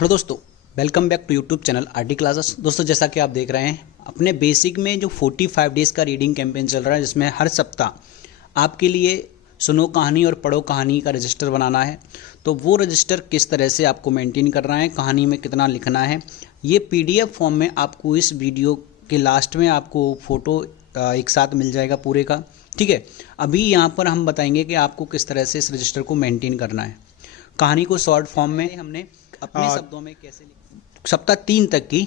Hello दोस्तों, welcome back to YouTube channel RD classes. दोस्तों, जैसा कि आप देख रहे हैं अपने बेसिक में जो 45 डेज़ का रीडिंग कैंपेन चल रहा है, जिसमें हर सप्ताह आपके लिए सुनो कहानी और पढ़ो कहानी का रजिस्टर बनाना है। तो वो रजिस्टर किस तरह से आपको मेंटेन करना है, कहानी में कितना लिखना है, ये पीडीएफ फॉर्म में आपको इस वीडियो के लास्ट में आपको फ़ोटो एक साथ मिल जाएगा पूरे का। ठीक है, अभी यहाँ पर हम बताएंगे कि आपको किस तरह से इस रजिस्टर को मेंटेन करना है। कहानी को शॉर्ट फॉर्म में हमने अपने शब्दों में कैसे सप्ताह 3 तक की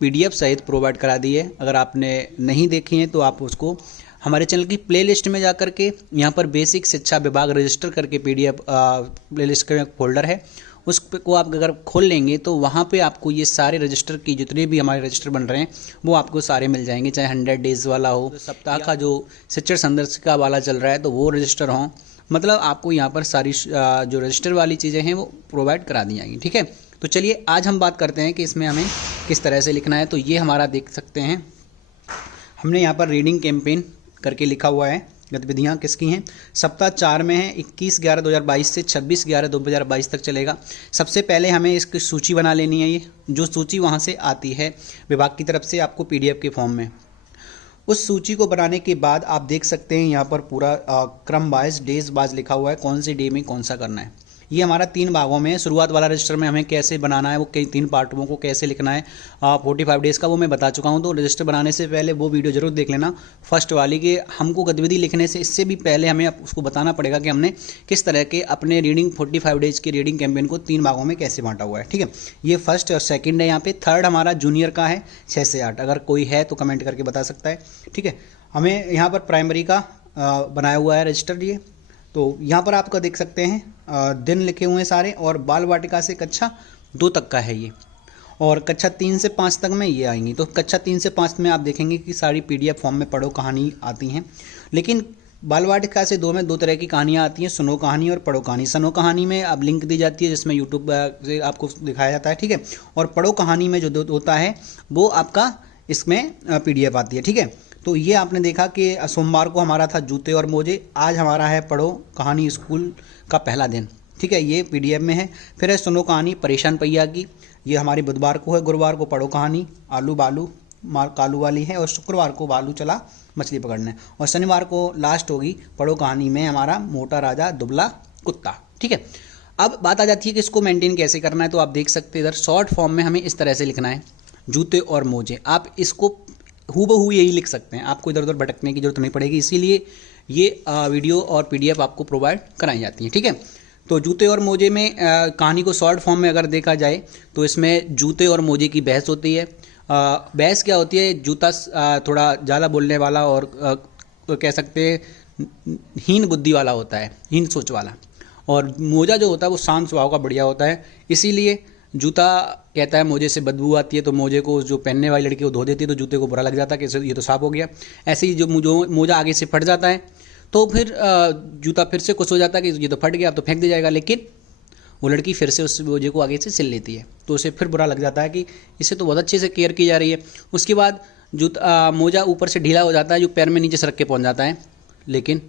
पीडीएफ सहित प्रोवाइड करा दी है। अगर आपने नहीं देखी है तो आप उसको हमारे चैनल की प्लेलिस्ट में जाकर के यहाँ पर बेसिक शिक्षा विभाग रजिस्टर करके पीडीएफ प्लेलिस्ट का फोल्डर है, उसको आप अगर खोल लेंगे तो वहाँ पे आपको ये सारे रजिस्टर की जितने भी हमारे रजिस्टर बन रहे हैं वो आपको सारे मिल जाएंगे। चाहे 100 डेज़ वाला हो, सप्ताह का जो शिक्षण संदर्शिका वाला चल रहा है तो वो रजिस्टर हो, मतलब आपको यहाँ पर सारी जो रजिस्टर वाली चीज़ें हैं वो प्रोवाइड करा दी जाएंगी। ठीक है, तो चलिए आज हम बात करते हैं कि इसमें हमें किस तरह से लिखना है। तो ये हमारा देख सकते हैं, हमने यहाँ पर रीडिंग कैंपेन करके लिखा हुआ है। गतिविधियाँ किसकी हैं? सप्ताह 4 में है, 21/11/2022 से 26/11/2022 तक चलेगा। सबसे पहले हमें इसकी सूची बना लेनी है। ये जो सूची वहाँ से आती है विभाग की तरफ से आपको पीडीएफ के फॉर्म में, उस सूची को बनाने के बाद आप देख सकते हैं यहाँ पर पूरा क्रम वाइज डेज वाइज लिखा हुआ है, कौन से डे में कौन सा करना है। ये हमारा 3 भागों में है। शुरुआत वाला रजिस्टर में हमें कैसे बनाना है, वो कई 3 पार्टों को कैसे लिखना है 45 डेज़ का, वो मैं बता चुका हूँ। तो रजिस्टर बनाने से पहले वो वीडियो जरूर देख लेना फर्स्ट वाली, कि हमको गतिविधि लिखने से इससे भी पहले हमें उसको बताना पड़ेगा कि हमने किस तरह के अपने रीडिंग 45 डेज़ के रीडिंग कैंपेन को 3 भागों में कैसे बांटा हुआ है। ठीक है, ये फर्स्ट और सेकेंड है। यहाँ पे थर्ड हमारा जूनियर का है 6 से 8। अगर कोई है तो कमेंट करके बता सकता है। ठीक है, हमें यहाँ पर प्राइमरी का बनाया हुआ है रजिस्टर। ये तो यहाँ पर आपका देख सकते हैं दिन लिखे हुए हैं सारे, और बाल वाटिका से कक्षा 2 तक का है ये, और कक्षा 3 से 5 तक में ये आएंगी। तो कक्षा 3 से 5 में आप देखेंगे कि सारी पीडीएफ फॉर्म में पढ़ो कहानी आती हैं, लेकिन बाल वाटिका से 2 में 2 तरह की कहानियाँ आती हैं, सुनो कहानी और पढ़ो कहानी। सुनो कहानी में अब लिंक दी जाती है जिसमें यूट्यूब से आपको दिखाया जाता है। ठीक है, और पढ़ो कहानी में जो होता है वो आपका इसमें पीडीएफ आती है। ठीक है, तो ये आपने देखा कि सोमवार को हमारा था जूते और मोजे, आज हमारा है पढ़ो कहानी स्कूल का पहला दिन। ठीक है, ये पीडीएफ में है। फिर है सुनो कहानी परेशान पहिया की, ये हमारी बुधवार को है। गुरुवार को पढ़ो कहानी आलू बालू मार कालू वाली है, और शुक्रवार को बालू चला मछली पकड़ने, और शनिवार को लास्ट होगी पढ़ो कहानी में हमारा मोटा राजा दुबला कुत्ता। ठीक है, अब बात आ जाती है कि इसको मेंटेन कैसे करना है। तो आप देख सकते हैं इधर शॉर्ट फॉर्म में हमें इस तरह से लिखना है, जूते और मोजे। आप इसको हूबहू यही लिख सकते हैं, आपको इधर उधर भटकने की जरूरत नहीं पड़ेगी, इसीलिए ये वीडियो और पीडीएफ आपको प्रोवाइड कराई जाती है। ठीक है, तो जूते और मोजे में कहानी को शॉर्ट फॉर्म में अगर देखा जाए तो इसमें जूते और मोजे की बहस होती है। बहस क्या होती है? जूता थोड़ा ज़्यादा बोलने वाला और कह सकते हैं हीन बुद्धि वाला होता है, हीन सोच वाला, और मोजा जो होता है वो शांत स्वभाव का बढ़िया होता है। इसीलिए जूता कहता है मोजे से बदबू आती है, तो मोजे को जो पहनने वाली लड़की को धो देती है, तो जूते को बुरा लग जाता है कि ये तो साफ हो गया। ऐसे ही जो मोजा आगे से फट जाता है तो फिर जूता फिर से खुश हो जाता है कि ये तो फट गया, अब तो फेंक दिया जाएगा, लेकिन वो लड़की फिर से उस मोजे को आगे से सिल लेती है, तो उसे फिर बुरा लग जाता है कि इसे तो बहुत अच्छे से केयर की जा रही है। उसके बाद जूता मोजा ऊपर से ढीला हो जाता है, जो पैर में नीचे सरक के पहुँच जाता है, लेकिन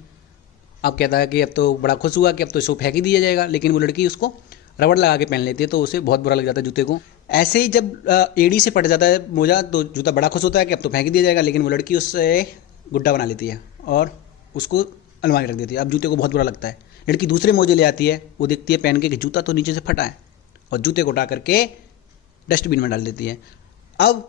अब कहता है कि अब तो बड़ा खुश हुआ कि अब तो इसको फेंक ही दिया जाएगा, लेकिन वो लड़की उसको रबड़ लगा के पहन लेती है, तो उसे बहुत बुरा लग जाता है जूते को। ऐसे ही जब एड़ी से फट जाता है मोजा तो जूता बड़ा खुश होता है कि अब तो फेंक दिया जाएगा, लेकिन वो लड़की उससे गुड्डा बना लेती है और उसको अलमारी रख देती है। अब जूते को बहुत बुरा लगता है, लड़की दूसरे मोजे ले आती है, वो देखती है पहन के कि जूता तो नीचे से फटा है, और जूते को उठा करके डस्टबिन में डाल देती है। अब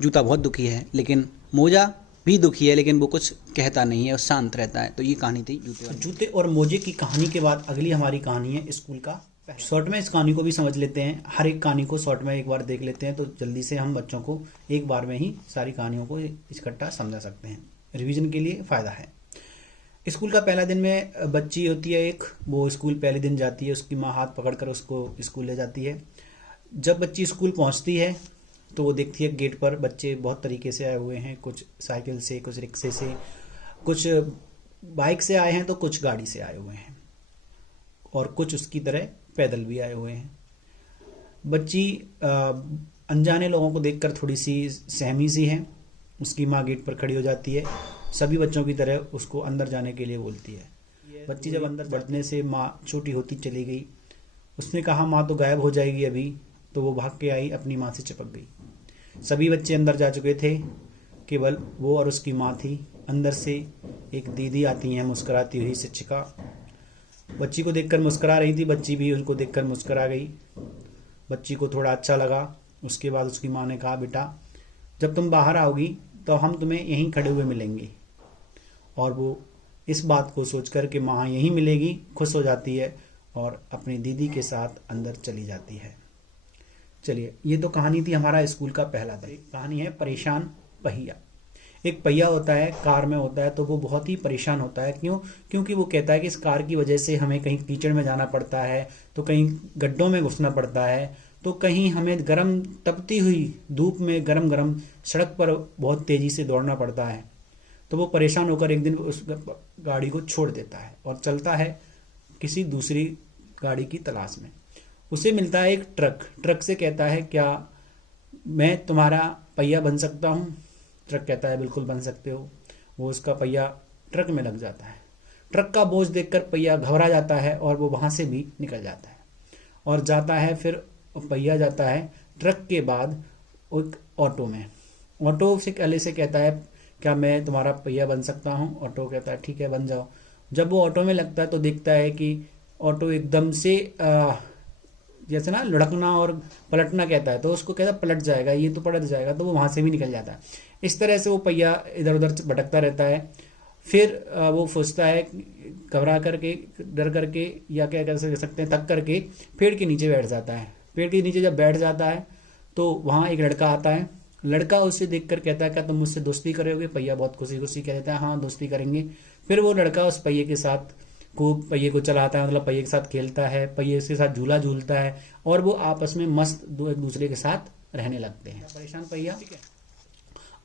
जूता बहुत दुखी है, लेकिन मोजा भी दुखी है, लेकिन वो कुछ कहता नहीं है और शांत रहता है। तो ये कहानी थी जूते और मोजे की। कहानी के बाद अगली हमारी कहानी है स्कूल का। शॉर्ट में इस कहानी को भी समझ लेते हैं, हर एक कहानी को शॉर्ट में एक बार देख लेते हैं, तो जल्दी से हम बच्चों को एक बार में ही सारी कहानियों को इकट्ठा समझा सकते हैं। रिवीजन के लिए फ़ायदा है। स्कूल का पहला दिन में बच्ची होती है एक, वो स्कूल पहले दिन जाती है, उसकी माँ हाथ पकड़कर उसको स्कूल ले जाती है। जब बच्ची स्कूल पहुँचती है तो वो देखती है गेट पर बच्चे बहुत तरीके से आए हुए हैं, कुछ साइकिल से, कुछ रिक्शे से, कुछ बाइक से आए हैं, तो कुछ गाड़ी से आए हुए हैं, और कुछ उसकी तरह पैदल भी आए हुए हैं। बच्ची अनजाने लोगों को देखकर थोड़ी सी सहमी सी है। उसकी माँ गेट पर खड़ी हो जाती है, सभी बच्चों की तरह उसको अंदर जाने के लिए बोलती है। बच्ची जब अंदर बढ़ने से माँ छोटी होती चली गई। उसने कहा माँ तो गायब हो जाएगी अभी, तो वो भाग के आई, अपनी माँ से चिपक गई। सभी बच्चे अंदर जा चुके थे, केवल वो और उसकी माँ थी। अंदर से एक दीदी आती हैं मुस्कुराती हुई शिक्षिका, बच्ची को देखकर मुस्कुरा रही थी, बच्ची भी उनको देखकर मुस्कुरा गई। बच्ची को थोड़ा अच्छा लगा। उसके बाद उसकी माँ ने कहा, बेटा जब तुम बाहर आओगी तो हम तुम्हें यहीं खड़े हुए मिलेंगे। और वो इस बात को सोचकर कि माँ यहीं मिलेगी खुश हो जाती है और अपनी दीदी के साथ अंदर चली जाती है। चलिए, ये तो कहानी थी हमारा स्कूल का पहला दिन। कहानी है परेशान पहिया। एक पहिया होता है, कार में होता है, तो वो बहुत ही परेशान होता है। क्यों? क्योंकि वो कहता है कि इस कार की वजह से हमें कहीं कीचड़ में जाना पड़ता है, तो कहीं गड्ढों में घुसना पड़ता है, तो कहीं हमें गरम तपती हुई धूप में गरम गरम सड़क पर बहुत तेज़ी से दौड़ना पड़ता है। तो वो परेशान होकर एक दिन उस गाड़ी को छोड़ देता है और चलता है किसी दूसरी गाड़ी की तलाश में। उसे मिलता है एक ट्रक। ट्रक से कहता है, क्या मैं तुम्हारा पहिया बन सकता हूँ? ट्रक कहता है, बिल्कुल बन सकते हो। वो उसका पहिया ट्रक में लग जाता है। ट्रक का बोझ देखकर पहिया घबरा जाता है और वो वहाँ से भी निकल जाता है और जाता है। फिर पहिया जाता है ट्रक के बाद एक ऑटो में। ऑटो से पहले से कहता है, क्या मैं तुम्हारा पहिया बन सकता हूँ? ऑटो कहता है, ठीक है, बन जाओ। जब वो ऑटो में लगता है तो देखता है कि ऑटो एकदम से जैसे ना लुढ़कना और पलटना कहता है, तो उसको कहता है पलट जाएगा, ये तो पलट जाएगा, तो वो वहाँ से भी निकल जाता है। इस तरह से वो पहिया इधर उधर भटकता रहता है। फिर वो सोचता है, घबरा करके, डर करके, या क्या कह सकते हैं, थक करके पेड़ के नीचे बैठ जाता है। पेड़ के नीचे जब बैठ जाता है तो वहाँ एक लड़का आता है। लड़का उसे देखकर कहता है, क्या तुम मुझसे दोस्ती करोगे? पहिया बहुत खुशी खुशी कह देता है, हाँ दोस्ती करेंगे। फिर वो लड़का उस पहिए के साथ पहिए को चलाता है, मतलब पहिए के साथ खेलता है, पहिए के साथ झूला झूलता है और वो आपस में मस्त एक दूसरे के साथ रहने लगते हैं। परेशान पहिया।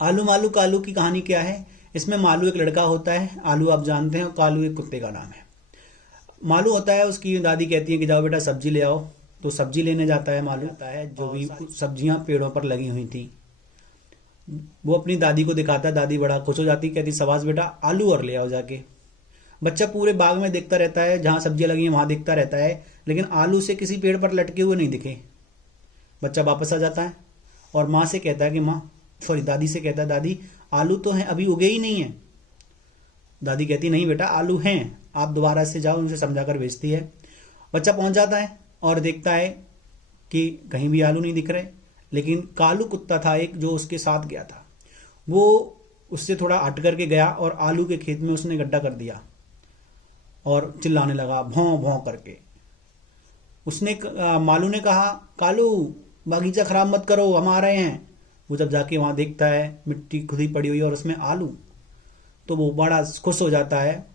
आलू मालू कालू की कहानी क्या है? इसमें मालू एक लड़का होता है, आलू आप जानते हैं, और कालू एक कुत्ते का नाम है। मालू होता है, उसकी दादी कहती है कि जाओ बेटा सब्जी ले आओ, तो सब्जी लेने जाता है। मालू आता है, जो भी सब्जियां पेड़ों पर लगी हुई थी वो अपनी दादी को दिखाता है। दादी बड़ा खुश हो जाती, कहती शाबाश बेटा, आलू और ले आओ जाके। बच्चा पूरे बाग में देखता रहता है, जहां सब्जियां लगी हैं वहां देखता रहता है, लेकिन आलू से किसी पेड़ पर लटके हुए नहीं दिखे। बच्चा वापस आ जाता है और माँ से कहता है कि दादी से कहता है, दादी आलू तो हैं, अभी उगे ही नहीं है। दादी कहती, नहीं बेटा आलू हैं, आप दोबारा से जाओ, उनसे समझाकर भेजती है। बच्चा पहुंच जाता है और देखता है कि कहीं भी आलू नहीं दिख रहे, लेकिन कालू कुत्ता था एक जो उसके साथ गया था। वो उससे थोड़ा हट करके गया और आलू के खेत में उसने गड्ढा कर दिया और चिल्लाने लगा भौं भौं करके। मालू ने कहा, कालू बागीचा खराब मत करो, हम आ रहे हैं। वो जब जाके वहां देखता है मिट्टी खुदी पड़ी हुई और उसमें आलू, तो वो बड़ा खुश हो जाता है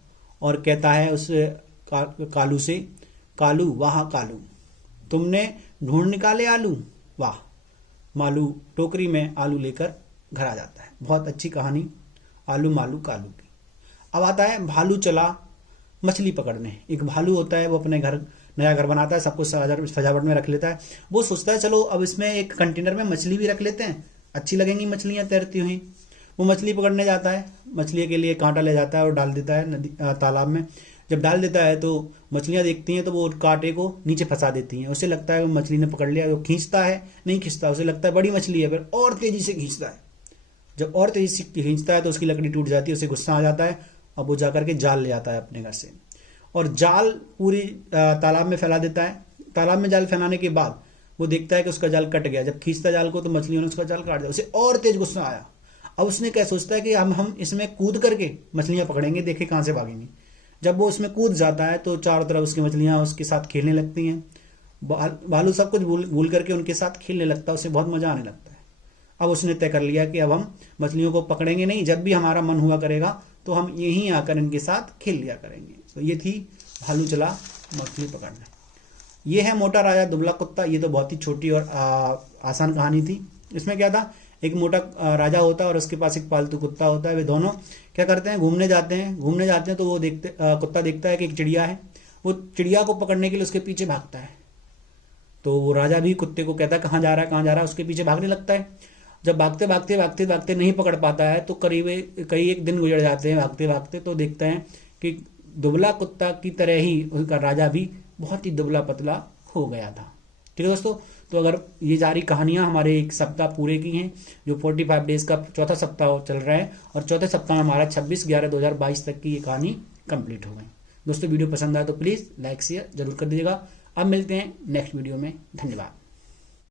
और कहता है उस कालू से, कालू वाह कालू, तुमने ढूंढ निकाले आलू, वाह। मालू टोकरी में आलू लेकर घर आ जाता है। बहुत अच्छी कहानी आलू मालू कालू की। अब आता है भालू चला मछली पकड़ने। एक भालू होता है, वो अपने घर नया घर बनाता है, सब कुछ सजावट में रख लेता है। वो सोचता है चलो अब इसमें एक कंटेनर में मछली भी रख लेते हैं, अच्छी लगेंगी मछलियां तैरती हुई। वो मछली पकड़ने जाता है, मछली के लिए कांटा ले जाता है और डाल देता है तालाब में। जब डाल देता है तो मछलियां देखती हैं तो वो कांटे को नीचे फंसा देती हैं। उसे लगता है वो मछली ने पकड़ लिया, वो खींचता है, नहीं खींचता, उसे लगता है बड़ी मछली है, फिर और तेजी से खींचता है। जब और तेजी से खींचता है तो उसकी लकड़ी टूट जाती है, उसे गुस्सा आ जाता है। अब वो जाकर के जाल ले आता है अपने घर से और जाल पूरी तालाब में फैला देता है। तालाब में जाल फैलाने के बाद वो देखता है कि उसका जाल कट गया। जब खींचता जाल को तो मछलियों ने उसका जाल काट दिया। उसे और तेज गुस्सा आया। अब उसने क्या सोचता है कि हम इसमें कूद करके मछलियां पकड़ेंगे, देखे कहां से भागेंगी। जब वो उसमें कूद जाता है तो चारों तरफ उसकी मछलियां उसके साथ खेलने लगती हैं। भालू सब कुछ भूल करके उनके साथ खेलने लगता है, उसे बहुत मजा आने लगता है। अब उसने तय कर लिया कि अब हम मछलियों को पकड़ेंगे नहीं, जब भी हमारा मन हुआ करेगा तो हम यहीं आकर इनके साथ खेल लिया करेंगे। तो ये थी भालू चला मछली पकड़ने। ये है मोटा राजा दुबला कुत्ता। ये तो बहुत ही छोटी और आसान कहानी थी। इसमें क्या था, एक मोटा राजा होता है और उसके पास एक पालतू कुत्ता होता है। वे दोनों क्या करते हैं, घूमने जाते हैं तो वो कुत्ता देखता है कि एक चिड़िया है। वो चिड़िया को पकड़ने के लिए उसके पीछे भागता है। तो वो राजा भी कुत्ते को कहता है कहाँ जा रहा है, उसके पीछे भागने लगता है। जब भागते नहीं पकड़ पाता है तो कई एक दिन गुजर जाते हैं भागते भागते, तो देखते हैं कि दुबला कुत्ता की तरह ही उसका राजा भी बहुत ही दुबला पतला हो गया था। ठीक है दोस्तों, तो अगर ये जारी कहानियाँ हमारे एक सप्ताह पूरे की हैं, जो 45 डेज का चौथा सप्ताह चल रहा है, और चौथे सप्ताह में हमारा 26/11/2022 तक की ये कहानी कंप्लीट हो गई। दोस्तों वीडियो पसंद आया तो प्लीज़ लाइक शेयर जरूर कर दीजिएगा। अब मिलते हैं नेक्स्ट वीडियो में। धन्यवाद।